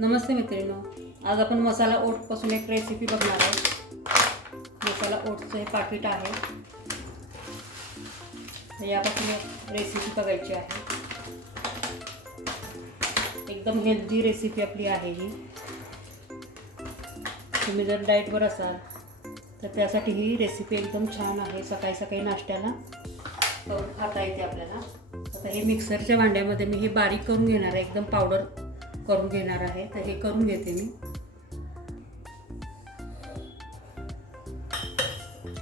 नमस्ते मित्रांनो. आज आपण मसाला ओटपासून एक रेसिपी बघणार आहे मसाला ओटचं हे पाकिट आहे. यापासून एक रेसिपी बघायची आहे. एकदम हेल्दी रेसिपी आपली आहे ही. तुम्ही जर डाएटवर असाल तर त्यासाठी ही रेसिपी एकदम छान आहे. सकाळी सकाळी नाश्त्याला करून खाता येते आपल्याला. आता हे मिक्सरच्या भांड्यामध्ये मी हे बारीक करून घेणार आहे. एकदम पावडर करून घेणार आहे तर हे करून घेते मी.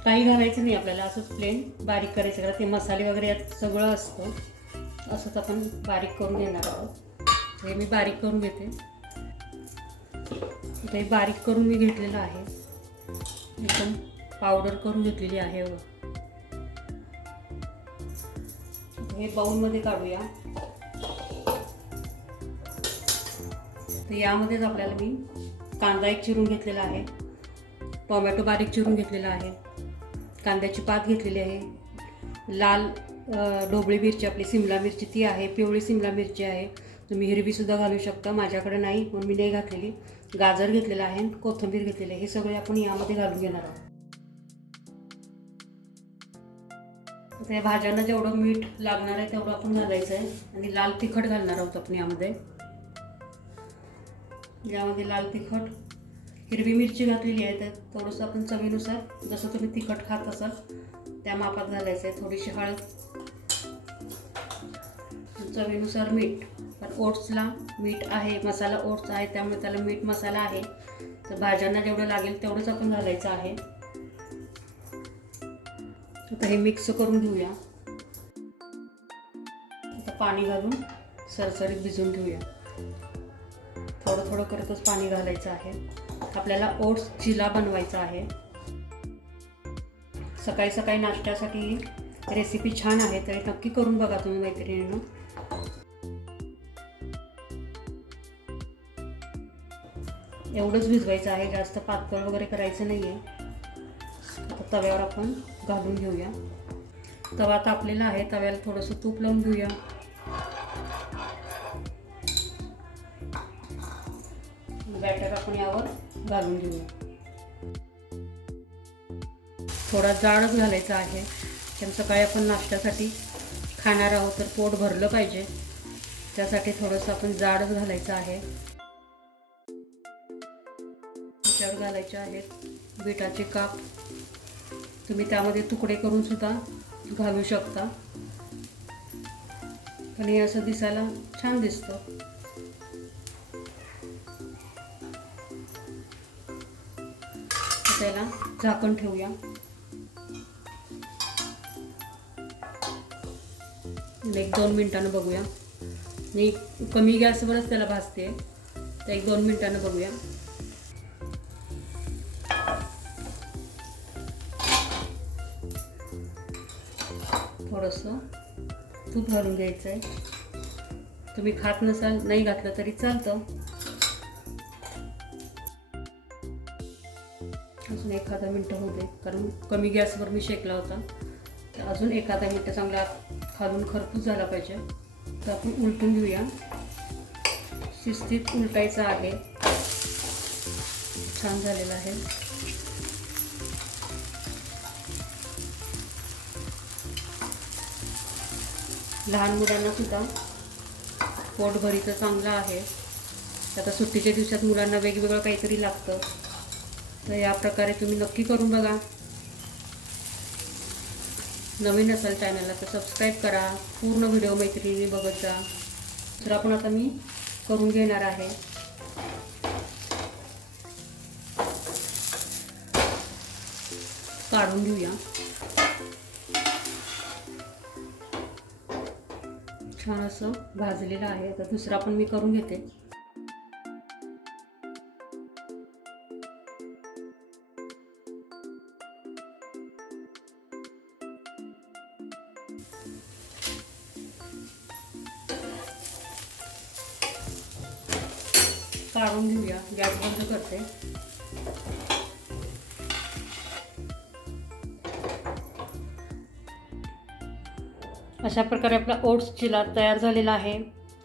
काही घालायचं नाही आपल्याला असंच प्लेन बारीक करायचं. कारण ते मसाले वगैरे यात सगळं असतं. असंच आपण बारीक करून घेणार आहोत. हे मी बारीक करून घेते. हे बारीक करून मी घेतलेलं आहे. एकदम पावडर करून घेतलेली आहे. हे बाऊलमध्ये काढूया. तर यामध्येच आपल्याला मी कांदा एक चिरून घेतलेला आहे. टोमॅटो बारीक चिरून घेतलेला आहे. कांद्याची पात घेतलेली आहे. लाल ढोबळी मिरची आपली सिमला मिरची ती आहे. पिवळी सिमला मिरची आहे. तुम्ही हिरवीसुद्धा घालू शकता. माझ्याकडे नाही म्हणून मी नाही घातलेली. गाजर घेतलेला आहे आणि कोथिंबीर घेतलेली आहे. हे सगळे आपण यामध्ये घालून घेणार आहोत. आता या भाज्यांना जेवढं मीठ लागणार आहे तेवढं आपण घालायचं आहे. आणि लाल तिखट घालणार आहोत आपण यामध्ये. यामध्ये लाल तिखट हिरवी मिरची घातलेली आहे तर थोडंसं आपण चवीनुसार जसं तुम्ही तिखट खात असाल त्या मापात घालायचं आहे. थोडीशी हळद चवीनुसार मीठ. तर ओट्सला मीठ आहे मसाला ओट्स आहे त्यामुळे त्याला मीठ मसाला आहे. तर भाज्यांना जेवढं लागेल तेवढंच आपण घालायचं आहे. आता हे मिक्स करून घेऊया. आता पाणी घालून सरसरीत भिजवून घेऊया. थोडं थोडं करतच पाणी घालायचं आहे. आपल्याला ओट्स चिला बनवायचा आहे. सकाळी सकाळी नाश्त्यासाठी रेसिपी छान आहे तरी नक्की करून बघा तुम्ही मैत्रिणीनं. एवढंच भिजवायचं आहे जास्त पातळ वगैरे करायचं नाही आहे तव्यावर आपण घालून घेऊया. तवा तापलेला आहे तव्याला थोडंसं तूप लावून घेऊया. बॅटर आपण यावर घालून घेऊया. थोडा जाडच घालायचा आहे. कारण सकाळी आपण नाश्त्यासाठी खाणार आहोत तर पोट भरलं पाहिजे. त्यासाठी थोडंसं आपण जाडच घालायचं आहे. त्याच्यावर घालायचे आहेत बिटाचे काप. तुम्ही त्यामध्ये तुकडे करून सुद्धा घालू शकता. पण हे असं दिसायला छान दिसतं. त्याला झाकण ठेवूया. एक दोन मिनिटानं बघूया. मी कमी गॅसवरच त्याला भाजते. तर एक दोन मिनिटानं बघूया. थोडंसं तूप घालून घ्यायचं आहे तुम्ही खात नसाल नाही घातलं तरी चालतं. अजून एखादा मिनटं होते कारण कमी गॅसवर मी शेकला होता. तर अजून एखादा मिनटं चांगला खालून खरपूस झाला पाहिजे. तर आपण उलटून घेऊया. शिस्तीत उलटायचं आहे. छान झालेलं आहे. लहान मुलांना सुद्धा पोटभरीचं चांगलं आहे. आता सुट्टीच्या दिवसात मुलांना वेगवेगळं काहीतरी लागतं. तर या प्रकारे तुम्ही नक्की करून बघा. नवीन असाल चॅनलला तर सबस्क्राईब करा. पूर्ण व्हिडिओ मैत्रिणी बघत जा तर आपण आता मी करून घेणार आहे. काढून घेऊया. छान असं भाजलेलं आहे. आता दुसरा पण मी करून घेते. काढून घेऊया. गॅस बंद करते. अशा प्रकारे आपला ओट्स चिला तयार झालेला आहे.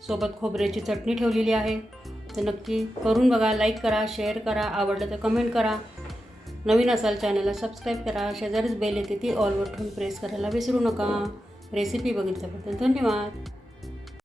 सोबत खोबऱ्याची चटणी ठेवलेली आहे. तर नक्की करून बघा लाईक करा शेअर करा आवडलं तर कमेंट करा. नवीन असाल चॅनलला सबस्क्राईब करा. शेजारीच बेल येते ती ऑलवर ठेवून प्रेस करायला विसरू नका. रेसिपी बघितल्याबद्दल धन्यवाद.